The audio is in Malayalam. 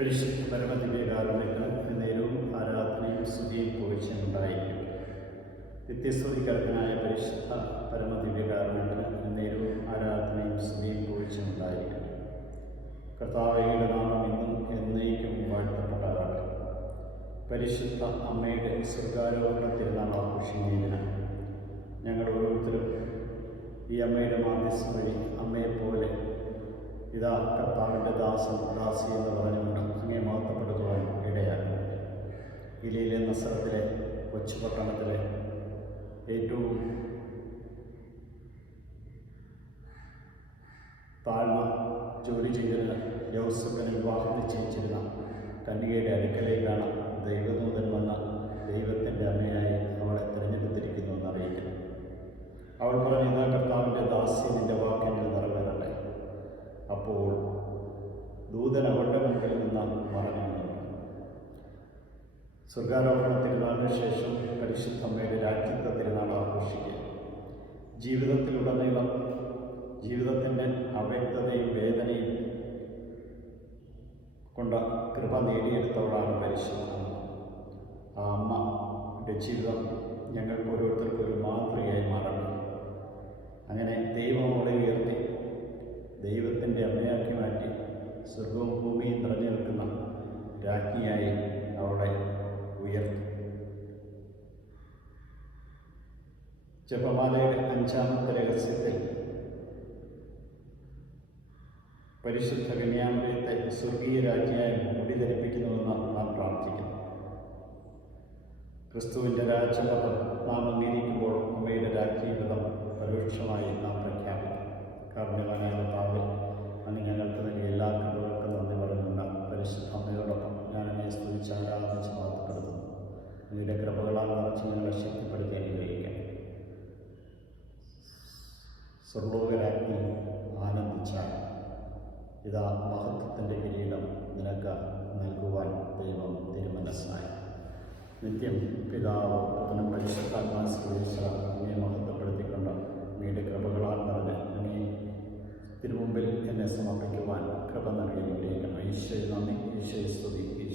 പരിശുദ്ധ പരമദിവ്യകാരുണ്യത്തിന് നേരവും ആരാധനയും സ്തുതിയും പോയിച്ചുണ്ടായിരിക്കും വ്യത്യസ്തതികരനായ പരിശുദ്ധ പരമദിവ്യകാരുണ്യത്തിന് നേരവും ആരാധനയും സ്തുതിയും പോയിച്ചുണ്ടായിരിക്കും കർത്താവയുടെ നാമം ഇന്നും എന്നേക്കും വാഴ്ത്തപ്പെട്ടതാകട്ടെ പരിശുദ്ധ അമ്മയുടെ സ്വർഗാരോഹണ തിരുനാൾ ആഘോഷിക്കുന്നതിന് ഞങ്ങൾ ഓരോരുത്തരും ഈ അമ്മയുടെ മാധ്യസ്ഥ വഴി അമ്മയെപ്പോലെ ഇതാ കർത്താവിന്റെ ദാസൻ ദാസി എന്ന് പറഞ്ഞുകൊണ്ട് അങ്ങേ മഹത്വപ്പെടുത്തുവാൻ ഇടയാക്കും. ഇലയിലെ നസറത്തിലെ കൊച്ചുപട്ടണത്തിലെ ഏറ്റവും താഴ്ന്ന ജോലി ചെയ്തിരുന്ന യൗസഫിനെ വിവാഹം നിശ്ചയിച്ചിരുന്ന കന്യകയുടെ അടുക്കലേക്കാണ് ദൈവദൂതൻ വന്ന ദൈവത്തിന്റെ അമ്മയായി അവളെ തിരഞ്ഞെടുത്തിരിക്കുന്നു എന്ന് അറിയിക്കുന്നു. അവൾ പറഞ്ഞ കർത്താവിന്റെ ദാസ്യം നിന്റെ വാക്കിന് നിറവേറട്ടെ അപ്പോൾ ദൂതൻ അവരുടെ മുമ്പിൽ നിന്ന് മറഞ്ഞു. സ്വർഗാരോഹണ തിരുനാളിന് ശേഷം പരിശുദ്ധമ്മയുടെ രാജ്യത്ത് തിരുനാൾ ആഘോഷിക്കുക. ജീവിതത്തിലുടനീളം ജീവിതത്തിന്റെ അവ്യക്തതയും വേദനയും കൊണ്ട കൃപ നേടിയെടുത്തവളാണ് പരിശുദ്ധ ആ അമ്മയുടെ ജീവിതം ഞങ്ങൾക്ക് ഓരോരുത്തർക്കും ഒരു മാതൃകയായി മാറണം. അങ്ങനെ ദൈവം അവിടെ ഉയർത്തി ദൈവത്തിന്റെ അമ്മയാക്കി മാറ്റി സ്വർഗവും ഭൂമിയും നിറഞ്ഞു നിൽക്കുന്ന രാജ്ഞിയായി അവളെ ഉയർത്തി. ജപമാലയുടെ അഞ്ചാമത്തെ രഹസ്യത്തിൽ പരിശുദ്ധ കന്യാമരത്തെ സ്വർഗീയ രാജ്ഞിയായി മുടി ധരിപ്പിക്കുന്നുവെന്ന് നാം പ്രാർത്ഥിക്കുന്നു. ക്രിസ്തുവിന്റെ രാജ്യപഥം നാം അംഗീകരിക്കുമ്പോൾ അമ്മയുടെ രാജ്ഞീപഥം പരോക്ഷമായി നാം പ്രഖ്യാപിക്കും. കാരണവാനായ ആരാധിച്ച് മാറ്റപ്പെടുത്തുന്നു അങ്ങയുടെ കൃപകളാൽ നിറച്ച് ഞങ്ങളെ ശക്തിപ്പെടുത്തി അനുഗ്രഹിക്കണം സ്വർലോകരാജ്ഞി ആനന്ദിച്ചാൽ ഇതാ മഹത്വത്തിന്റെ കിരീടം നിനക്ക് നൽകുവാൻ ദൈവം തിരുമനസ്സായി. നിത്യം പിതാവ് അവനും പരിശുദ്ധാത്മാശ്രീശ്വര അങ്ങയെ മഹത്വപ്പെടുത്തിക്കൊണ്ട് അങ്ങയുടെ കൃപകളാൽ നിറഞ്ഞ് അങ്ങേ തിരുമുമ്പിൽ എന്നെ സമർപ്പിക്കുവാൻ കൃപ നൽകി ഈശോയെ നന്ദി. ഈശോയെ സ്തുതി.